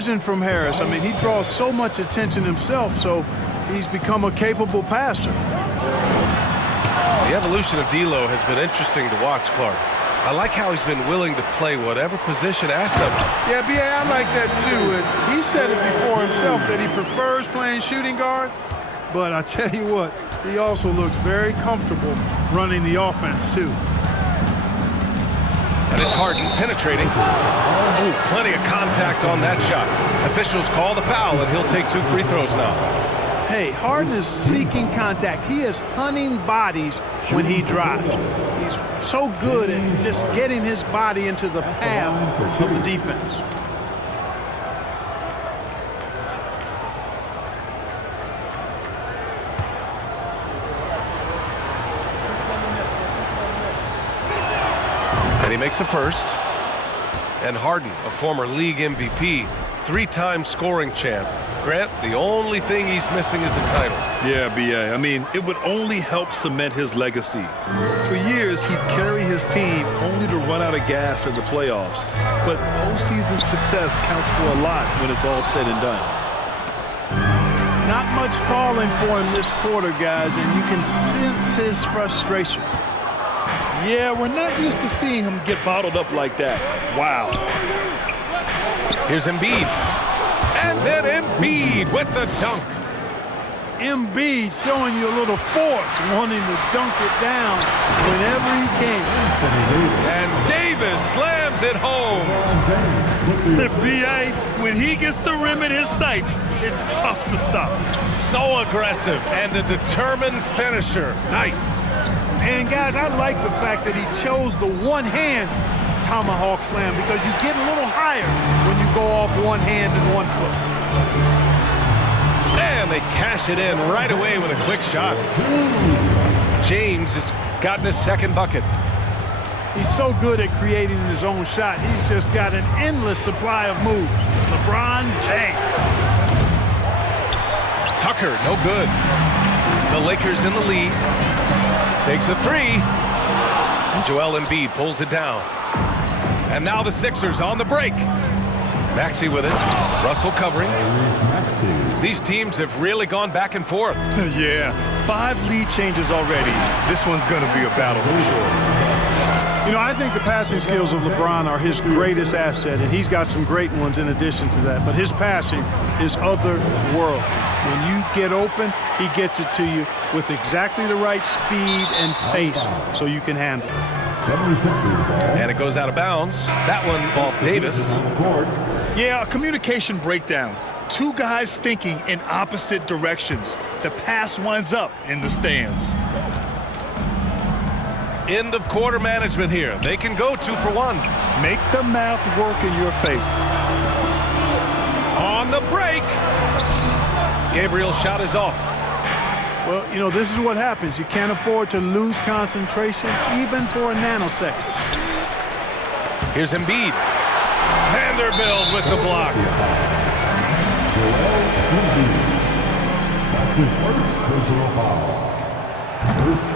From Harris. I mean, he draws so much attention himself, so he's become a capable passer. The evolution of D'Lo has been interesting to watch, Clark. I like how he's been willing to play whatever position asked of him. Yeah, B.A., I like that too. And he said it before himself that he prefers playing shooting guard, but I tell you what, he also looks very comfortable running the offense too. And it's Harden penetrating. Oh, plenty of contact on that shot. Officials call the foul, and he'll take 2 free throws now. Hey, Harden is seeking contact. He is hunting bodies when he drives. He's so good at just getting his body into the path of the defense. And he makes a first. And Harden, a former league MVP, 3-time scoring champ. Grant, the only thing he's missing is a title. Yeah, B.A. I mean, it would only help cement his legacy. For years, he'd carry his team only to run out of gas in the playoffs. But postseason success counts for a lot when it's all said and done. Not much falling for him this quarter, guys, and you can sense his frustration. Yeah, we're not used to seeing him get bottled up like that. Wow. Here's Embiid. And then Embiid with the dunk. Embiid showing you a little force, wanting to dunk it down whenever he can. And Davis slams it home. B.A., when he gets the rim in his sights, it's tough to stop. So aggressive and a determined finisher. Nice. And guys, I like the fact that he chose the one-hand tomahawk slam because you get a little higher when you go off one hand and 1 foot. And they cash it in right away with a quick shot. James has gotten his second bucket. He's so good at creating his own shot. He's just got an endless supply of moves. LeBron James. Tucker, no good. The Lakers in the lead. Takes a 3. Joel Embiid pulls it down. And now the Sixers on the break. Maxey with it. Russell covering. These teams have really gone back and forth. Yeah, 5 lead changes already. This one's going to be a battle for sure. You know, I think the passing skills of LeBron are his greatest asset, and he's got some great ones in addition to that. But his passing is otherworldly. When you get open, he gets it to you with exactly the right speed and pace so you can handle it. And it goes out of bounds. That one off Davis. Yeah, a communication breakdown. 2 guys thinking in opposite directions. The pass winds up in the stands. End of quarter management here. They can go 2 for 1. Make the math work in your favor. On the break. Gabriel's shot is off. Well, you know, this is what happens. You can't afford to lose concentration even for a nanosecond. Here's Embiid. Vanderbilt with the block.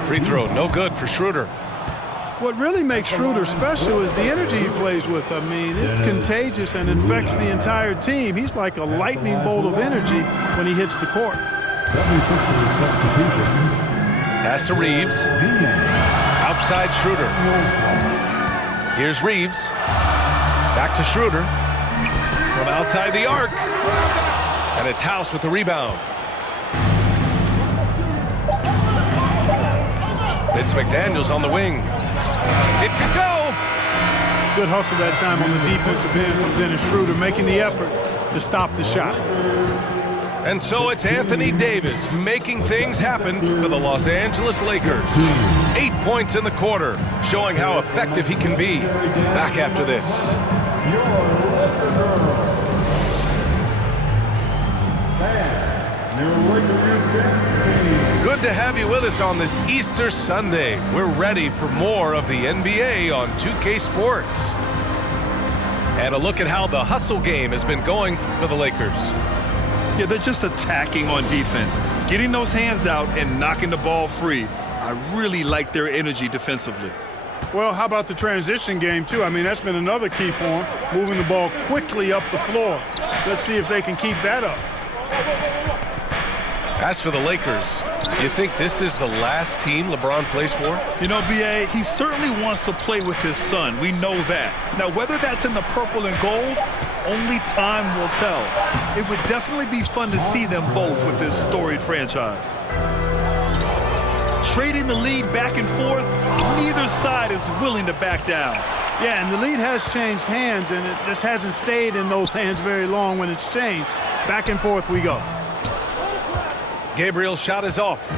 Free throw, no good for Schroeder. What really makes Schroeder special is the energy he plays with. I mean, it's contagious and infects the entire team. He's like a lightning bolt of energy when he hits the court. Pass to Reeves. Outside Schroeder. Here's Reeves. Back to Schroeder. From outside the arc. And it's House with the rebound. It's McDaniels on the wing. It could go. Good hustle that time on the defensive end from Dennis Schroeder, making the effort to stop the shot. And so it's Anthony Davis making things happen for the Los Angeles Lakers. 8 points in the quarter, showing how effective he can be. Back after this. Good to have you with us on this Easter Sunday. We're ready for more of the NBA on 2K Sports. And a look at how the hustle game has been going for the Lakers. Yeah, they're just attacking on defense, getting those hands out and knocking the ball free. I really like their energy defensively. Well, how about the transition game, too? I mean, that's been another key for him, moving the ball quickly up the floor. Let's see if they can keep that up. As for the Lakers, you think this is the last team LeBron plays for? You know, B.A., he certainly wants to play with his son. We know that. Now, whether that's in the purple and gold, only time will tell. It would definitely be fun to see them both with this storied franchise. Trading the lead back and forth, neither side is willing to back down. Yeah, and the lead has changed hands, and it just hasn't stayed in those hands very long when it's changed. Back and forth we go. Gabriel's shot is off.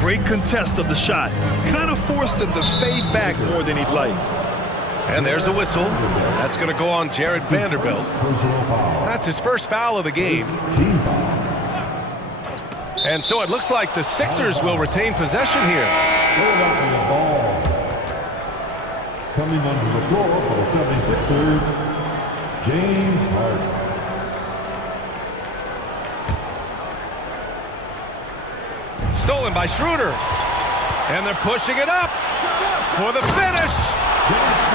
Great contest of the shot. Kind of forced him to fade back more than he'd like. And there's a whistle. That's going to go on Jared Vanderbilt. That's his first foul of the game. And so it looks like the Sixers will retain possession here. Coming onto the floor for the 76ers, James Harden. Stolen by Schroeder. And they're pushing it up for the finish.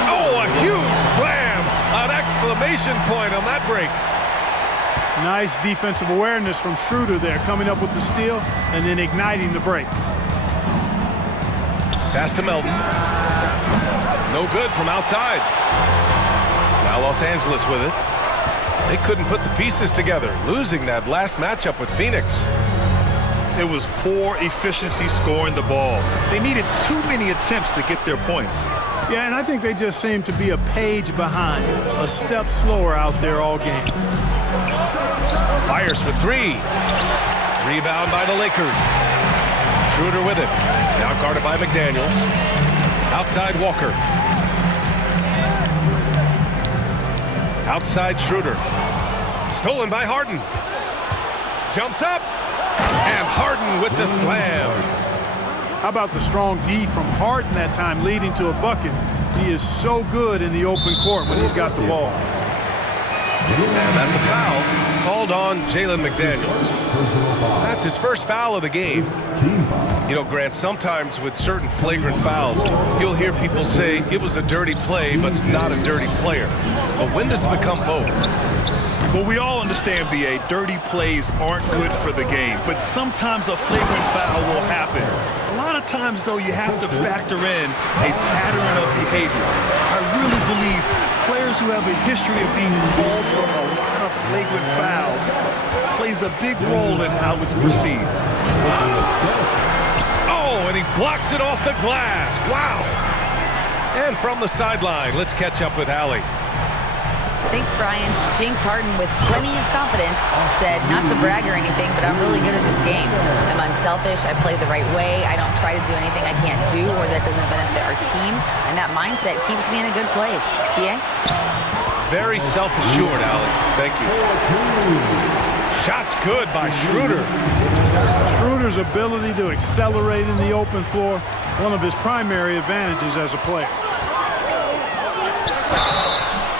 Oh, a huge slam. An exclamation point on that break. Nice defensive awareness from Schroeder there, coming up with the steal and then igniting the break. Pass to Melton. No good from outside. Now Los Angeles with it. They couldn't put the pieces together, losing that last matchup with Phoenix. It was poor efficiency scoring the ball. They needed too many attempts to get their points. Yeah, and I think they just seem to be a page behind, a step slower out there all game. Fires for three. Rebound by the Lakers. Schroeder with it. Now guarded by McDaniels. Outside Walker. Outside Schroeder. Stolen by Harden. Jumps up. And Harden with the slam. How about the strong D from Harden that time, leading to a bucket? He is so good in the open court when he's got the ball. And that's a foul called on Jalen McDaniels. That's his first foul of the game. You know, Grant, sometimes with certain flagrant fouls, you'll hear people say it was a dirty play, but not a dirty player. But when does it become both? Well, we all understand, B.A., dirty plays aren't good for the game, but sometimes a flagrant foul will happen. A lot of times, though, you have to factor in a pattern of behavior. I really believe players who have a history of being called for a lot of flagrant fouls plays a big role in how it's perceived. Oh, and he blocks it off the glass. Wow. And from the sideline, let's catch up with Allie. Thanks, Brian. James Harden, with plenty of confidence, said not to brag or anything, but I'm really good at this game. I'm unselfish. I play the right way. I don't try to do anything I can't do or that doesn't benefit our team. And that mindset keeps me in a good place. Yeah? Very self-assured, Allie. Thank you. Shots good by Schroeder. Schroeder's ability to accelerate in the open floor, one of his primary advantages as a player.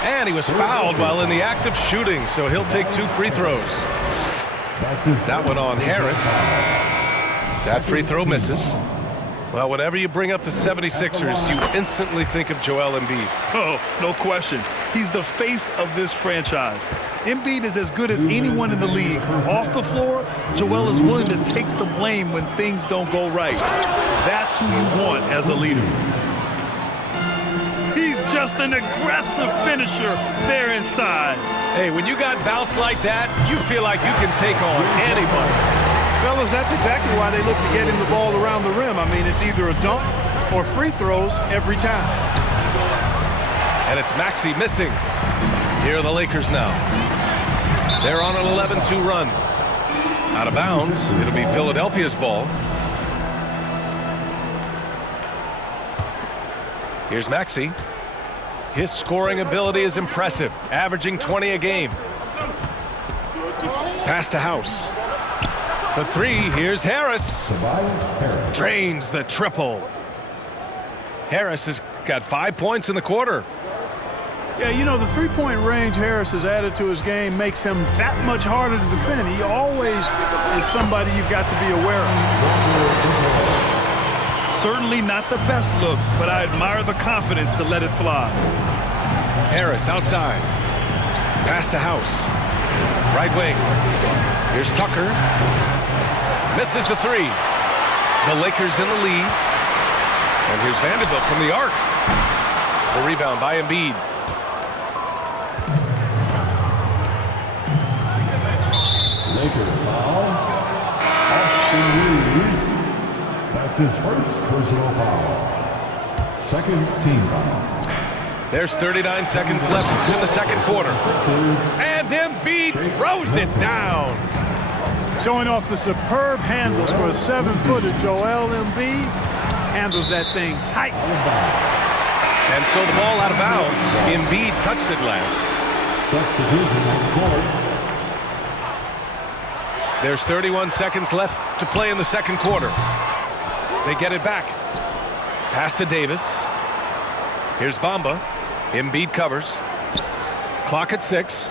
And he was fouled while in the act of shooting, so he'll take 2 free throws. That one on Harris. That free throw misses. Well, whenever you bring up the 76ers, you instantly think of Joel Embiid. Oh, no question. He's the face of this franchise. Embiid is as good as anyone in the league. Off the floor, Joel is willing to take the blame when things don't go right. That's who you want as a leader. He's just an aggressive finisher there inside. Hey, when you got bounce like that, you feel like you can take on anybody. Fellas, that's exactly why they look to get him the ball around the rim. I mean, it's either a dunk or free throws every time. And it's Maxey missing. Here are the Lakers now. They're on an 11-2 run. Out of bounds. It'll be Philadelphia's ball. Here's Maxey. His scoring ability is impressive, averaging 20 a game. Pass to House. For 3, here's Harris. Drains the triple. Harris has got 5 points in the quarter. Yeah, you know, the three-point range Harris has added to his game makes him that much harder to defend. He always is somebody you've got to be aware of. Certainly not the best look, but I admire the confidence to let it fly. Harris outside. Pass to House. Right wing. Here's Tucker. Misses the three. The Lakers in the lead. And here's Vanderbilt from the arc. The rebound by Embiid. Lakers foul. Austin Reeves. That's his first personal foul. Second team foul. There's 39 seconds left in the second quarter. And Embiid throws it down. Showing off the superb handles for a 7-footer. Joel Embiid handles that thing tight. And so the ball out of bounds. Embiid touched it last. Substitution on the court. There's 31 seconds left to play in the second quarter. They get it back. Pass to Davis. Here's Bamba. Embiid covers. Clock at 6.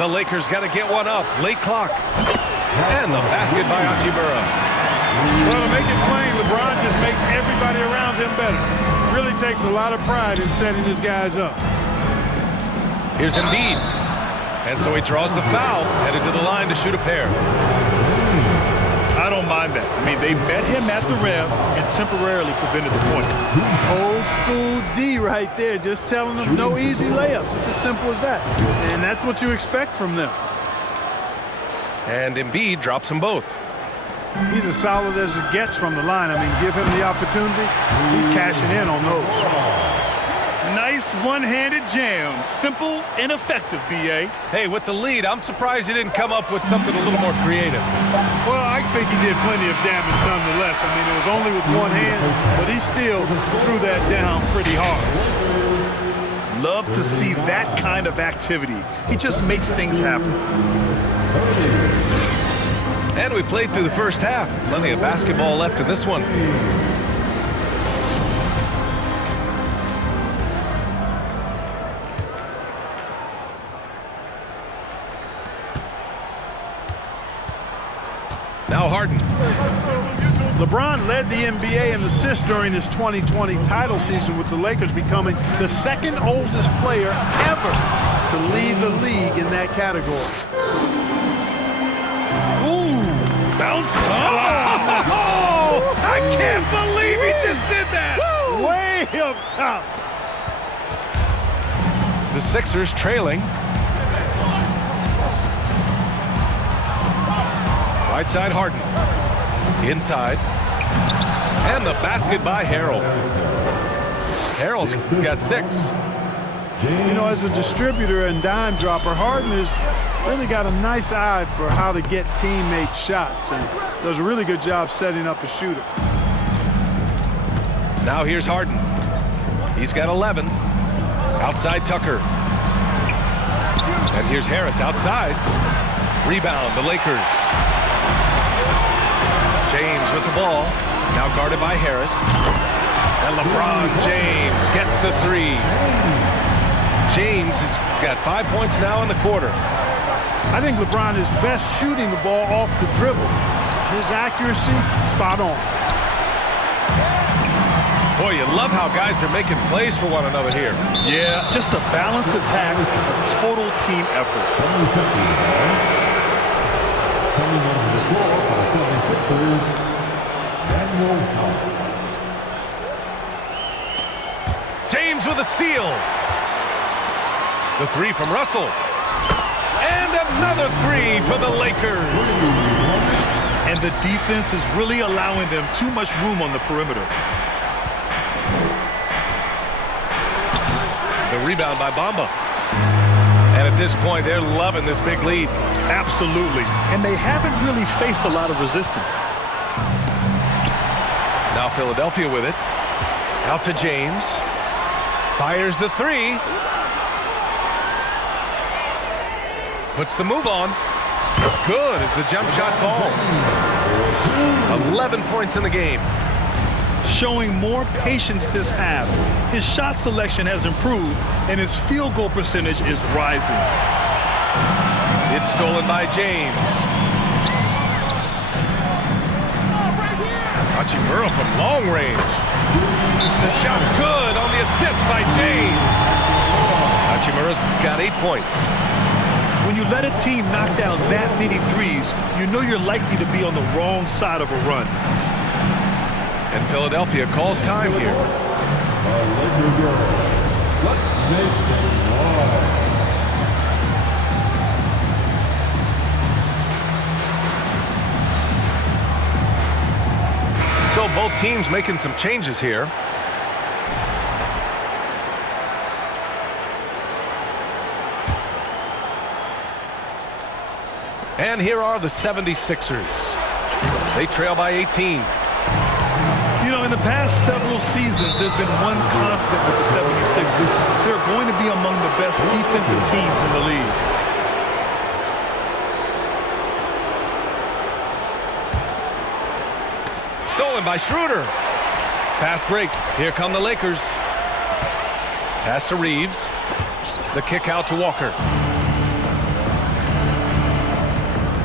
The Lakers got to get one up. Late clock. And the basket by Hachimura. Well, to make it plain, LeBron just makes everybody around him better. Really takes a lot of pride in setting his guys up. Here's Embiid. And so he draws the foul, headed to the line to shoot a pair. I don't mind that. I mean, they met him at the rim and temporarily prevented the points. Old school D right there, just telling them no easy layups. It's as simple as that. And that's what you expect from them. And Embiid drops them both. He's as solid as it gets from the line. I mean, give him the opportunity, he's cashing in on those. Nice one-handed jam. Simple and effective, B.A. Hey, with the lead, I'm surprised he didn't come up with something a little more creative. Well, I think he did plenty of damage nonetheless. I mean, it was only with one hand, but he still threw that down pretty hard. Love to see that kind of activity. He just makes things happen. And we played through the first half. Plenty of basketball left in this one. Now Harden. LeBron led the NBA in assists during his 2020 title season, with the Lakers becoming the second oldest player ever to lead the league in that category. Ooh, bounce. Oh, I can't believe he just did that. Way up top. The Sixers trailing. Right side Harden. Inside. And the basket by Harrell. Harrell's got 6. You know, as a distributor and dime dropper, Harden has really got a nice eye for how to get teammates shots and does a really good job setting up a shooter. Now here's Harden. He's got 11. Outside Tucker. And here's Harris outside. Rebound, the Lakers. James with the ball. Now guarded by Harris. And LeBron James gets the 3. James has got 5 points now in the quarter. I think LeBron is best shooting the ball off the dribble. His accuracy, spot on. Boy, you love how guys are making plays for one another here. Yeah, just a balanced attack, a total team effort. Coming onto the floor for the 76ers, Daniel House. James with a steal. The 3 from Russell. And another 3 for the Lakers. And the defense is really allowing them too much room on the perimeter. The rebound by Bamba. And at this point, they're loving this big lead. Absolutely. And they haven't really faced a lot of resistance. Now Philadelphia with it. Out to James. Fires the 3. Puts the move on. Good as the jump shot falls. 11 points in the game. Showing more patience this half. His shot selection has improved, and his field goal percentage is rising. It's stolen by James. Hachimura from long range. The shot's good on the assist by James. Hachimura's got 8 points. When you let a team knock down that many threes, you know you're likely to be on the wrong side of a run. And Philadelphia calls time here. Let's make some noise. So both teams making some changes here. And here are the 76ers. They trail by 18. You know, in the past several seasons, there's been one constant with the 76ers. They're going to be among the best defensive teams in the league. Stolen by Schroeder. Fast break. Here come the Lakers. Pass to Reeves. The kick out to Walker.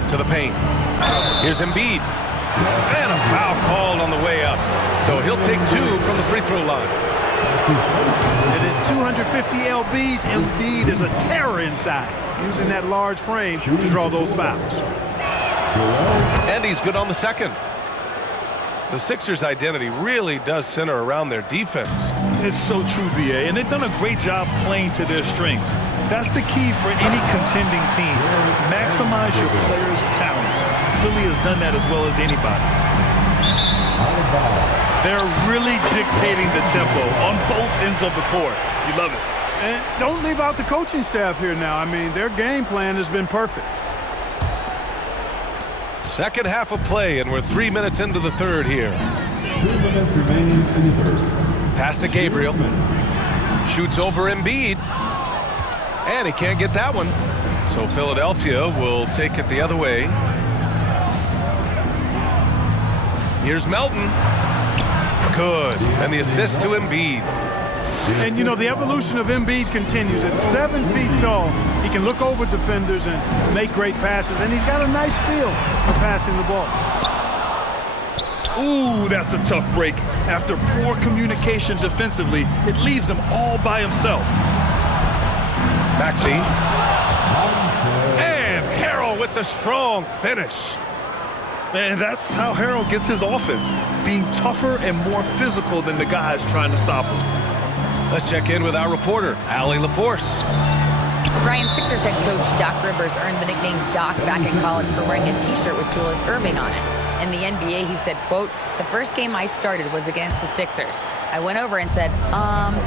To the paint. Here's Embiid. And a foul called on the way up. So he'll take 2 from the free throw line. And at 250 lbs, Embiid is a terror inside, using that large frame to draw those fouls. And he's good on the second. The Sixers' identity really does center around their defense. It's so true, B.A., and they've done a great job playing to their strengths. That's the key for any contending team. Maximize your players' talents. Philly has done that as well as anybody. They're really dictating the tempo on both ends of the court. You love it. And don't leave out the coaching staff here now. I mean, their game plan has been perfect. Second half of play, and we're 3 minutes into the third here. 2 minutes remaining in the third. Pass to Gabriel. Shoots over Embiid. And he can't get that one. So Philadelphia will take it the other way. Here's Melton. Good. And the assist to Embiid. And, you know, the evolution of Embiid continues. At 7 feet tall, he can look over defenders and make great passes, and he's got a nice feel for passing the ball. Ooh, that's a tough break. After poor communication defensively, it leaves him all by himself. Maxey. And Harrell with the strong finish. And that's how Harrell gets his offense, being tougher and more physical than the guys trying to stop him. Let's check in with our reporter, Allie LaForce. Brian, Sixers head coach Doc Rivers earned the nickname Doc back in college for wearing a T-shirt with Julius Erving on it. In the NBA, he said, quote, "The first game I started was against the Sixers. I went over and said,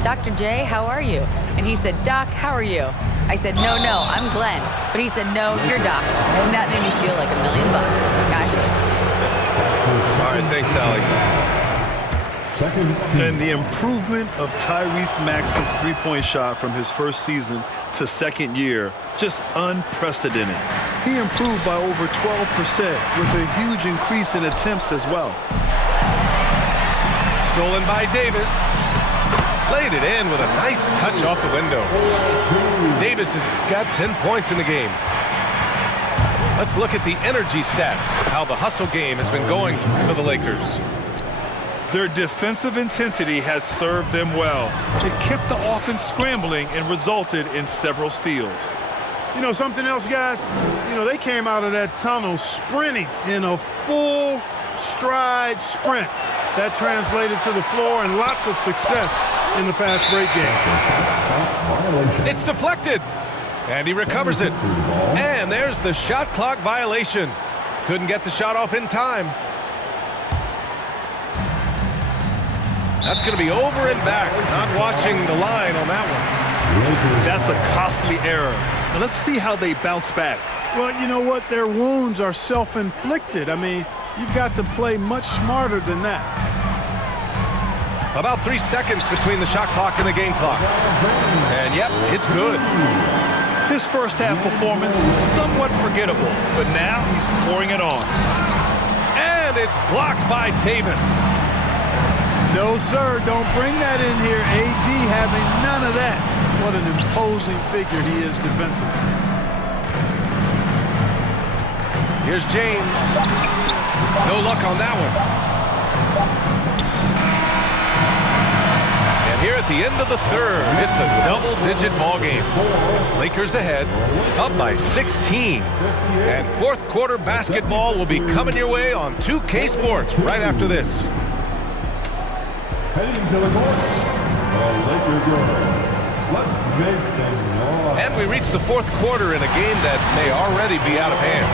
Dr. J, how are you?" And he said, "Doc, how are you?" I said, no, I'm Glenn." But he said, "No, you're Doc." And that made me feel like $1 million, guys. All right, thanks, Allie. And the improvement of Tyrese Maxey's three-point shot from his first season to second year, just unprecedented. He improved by over 12% with a huge increase in attempts as well. Stolen by Davis. Laid it in with a nice touch off the window. Davis has got 10 points in the game. Let's look at the energy stats, how the hustle game has been going for the Lakers. Their defensive intensity has served them well. It kept the offense scrambling and resulted in several steals. You know something else, guys? You know, they came out of that tunnel sprinting in a full stride sprint. That translated to the floor and lots of success in the fast break game. It's deflected. And he recovers it. And there's the shot clock violation. Couldn't get the shot off in time. That's going to be over and back. Not watching the line on that one. That's a costly error. Now let's see how they bounce back. Well, you know what? Their wounds are self-inflicted. I mean, you've got to play much smarter than that. About 3 seconds between the shot clock and the game clock. And yep, it's good. His first half performance, somewhat forgettable, but now he's pouring it on. And it's blocked by Davis. No, sir, don't bring that in here. AD having none of that. What an imposing figure he is defensively. Here's James. No luck on that one. And And here at the end of the third, it's a double-digit ball game. Lakers ahead, up by 16. And fourth quarter basketball will be coming your way on 2K Sports right after this. Heading to the court, the Lakers are. Let's make some noise. And we reach the fourth quarter in a game that may already be out of hand.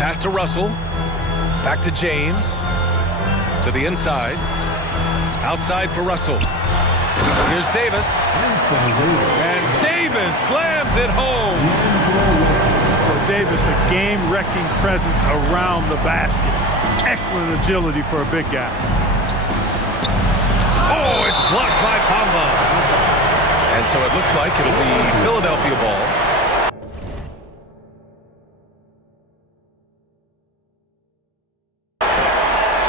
Pass to Russell. Back to James. To the inside. Outside for Russell. Here's Davis. And Davis slams it home. Davis, a game-wrecking presence around the basket. Excellent agility for a big guy. Oh, it's blocked by Bamba. And so it looks like it'll be Philadelphia ball.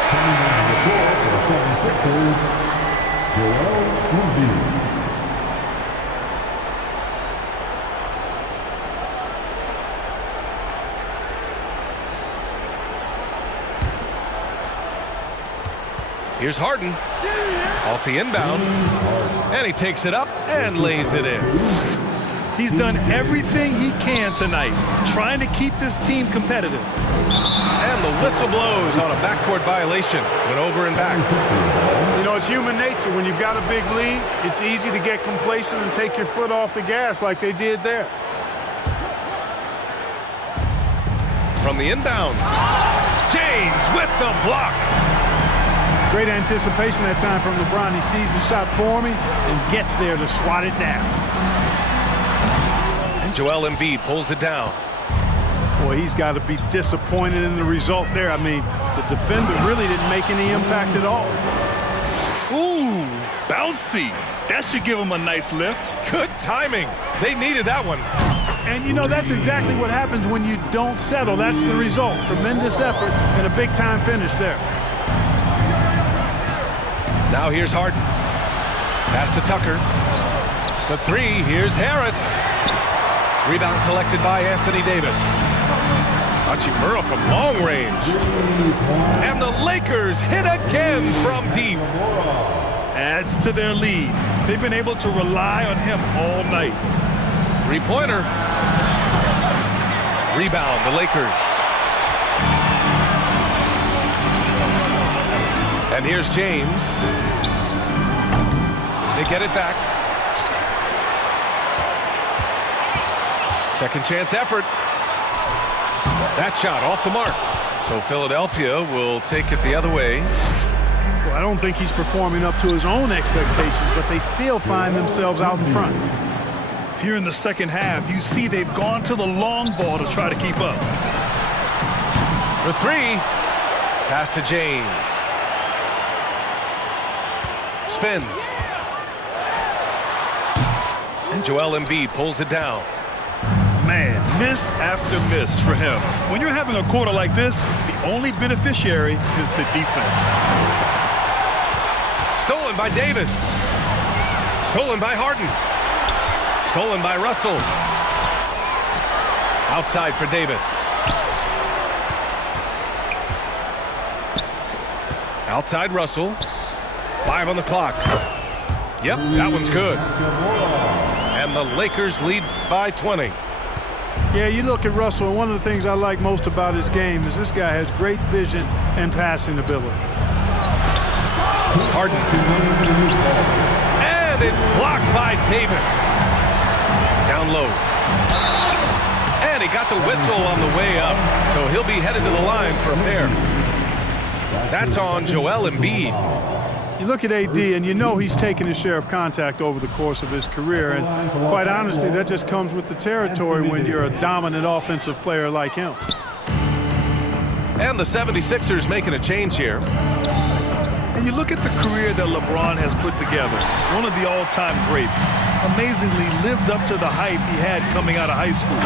Coming onto the court for the 76ers, Joel Embiid. Here's Harden. Off the inbound. And he takes it up and lays it in. He's done everything he can tonight, trying to keep this team competitive. And the whistle blows on a backcourt violation. Went over and back. You know, it's human nature. When you've got a big lead, it's easy to get complacent and take your foot off the gas like they did there. From the inbound. James with the block. Great anticipation that time from LeBron. He sees the shot forming and gets there to swat it down. And Joel Embiid pulls it down. Boy, he's got to be disappointed in the result there. I mean, the defender really didn't make any impact at all. Ooh, bouncy. That should give him a nice lift. Good timing. They needed that one. And, you know, that's exactly what happens when you don't settle. That's the result. Tremendous effort and a big-time finish there. Now here's Harden. Pass to Tucker. For three, here's Harris. Rebound collected by Anthony Davis. Hachimura from long range. And the Lakers hit again from deep. Adds to their lead. They've been able to rely on him all night. Three-pointer. Rebound, the Lakers. And here's James. They get it back. Second chance effort. That shot off the mark. So Philadelphia will take it the other way. Well, I don't think he's performing up to his own expectations, but they still find themselves out in front. Here in the second half, you see they've gone to the long ball to try to keep up. For three. Pass to James. Spins. And Joel Embiid pulls it down. Man, miss after miss for him. When you're having a quarter like this, the only beneficiary is the defense. Stolen by Davis. Stolen by Harden. Stolen by Russell. Outside for Davis. Outside Russell. 5 on the clock. Yep, that one's good. And the Lakers lead by 20. Yeah, you look at Russell, and one of the things I like most about his game is this guy has great vision and passing ability. Harden. And it's blocked by Davis. Down low. And he got the whistle on the way up, so he'll be headed to the line for a pair. That's on Joel Embiid. You look at AD, and you know he's taken his share of contact over the course of his career, and quite honestly, that just comes with the territory when you're a dominant offensive player like him. And the 76ers making a change here. And you look at the career that LeBron has put together, one of the all-time greats. Amazingly lived up to the hype he had coming out of high school.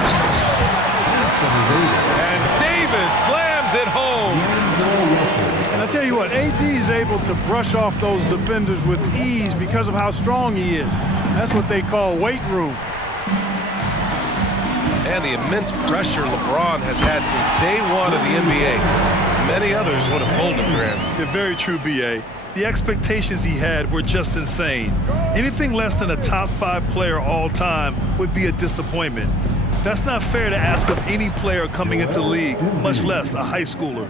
And Davis slams it home. And I tell you what, AD is able to brush off those defenders with ease because of how strong he is. That's what they call weight room. And the immense pressure LeBron has had since day one of the NBA. Many others would have folded, Grant. You're very true, B.A. The expectations he had were just insane. Anything less than a top 5 player all time would be a disappointment. That's not fair to ask of any player coming into the league, much less a high schooler.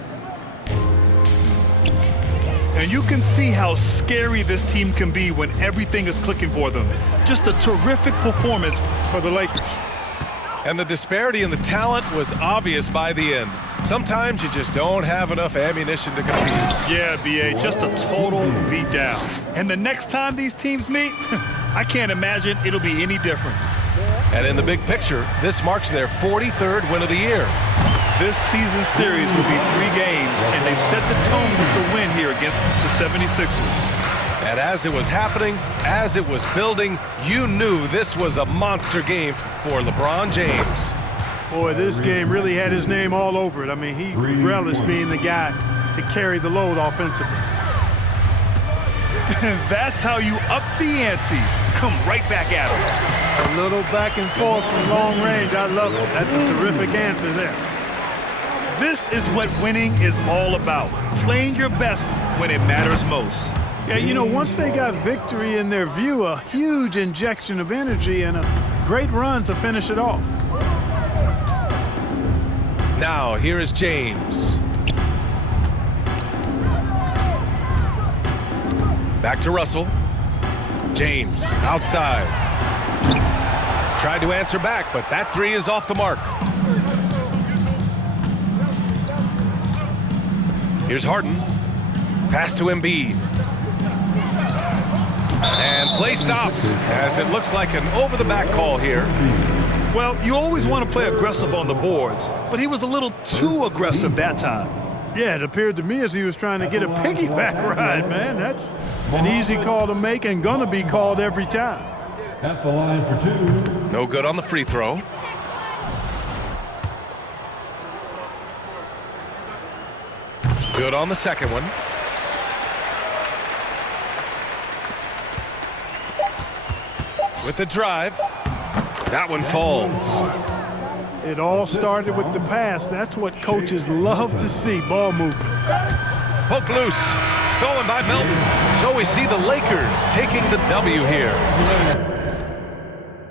And you can see how scary this team can be when everything is clicking for them. Just a terrific performance For the Lakers. And the disparity in the talent was obvious by the end. Sometimes you just don't have enough ammunition to compete. Yeah, B.A., just a total beatdown. And the next time these teams meet, I can't imagine it'll be any different. And in the big picture, this marks their 43rd win of the year. This season series will be 3 games, and they've set the tone with the win here against the 76ers. And as it was happening, as it was building, you knew this was a monster game for LeBron James. Boy, this game really had his name all over it. I mean, he relished being the guy to carry the load offensively. That's how you up the ante. Come right back at him. A little back and forth from long range. I love it. That's a terrific answer there. This is what winning is all about. Playing your best when it matters most. Yeah, you know, once they got victory in their view, a huge injection of energy and a great run to finish it off. Now, here is James. Back to Russell. James, outside. Tried to answer back, but that 3 is off the mark. Here's Harden. Pass to Embiid. And play stops as it looks like an over-the-back call here. Well, you always want to play aggressive on the boards, but he was a little too aggressive that time. Yeah, it appeared to me as he was trying to get a piggyback ride, man. That's an easy call to make and gonna be called every time. At the line for 2. No good on the free throw. Good on the second one. With the drive. That one falls. It all started with the pass. That's what coaches love to see, ball movement. Poke loose. Stolen by Melton. So we see the Lakers taking the W here.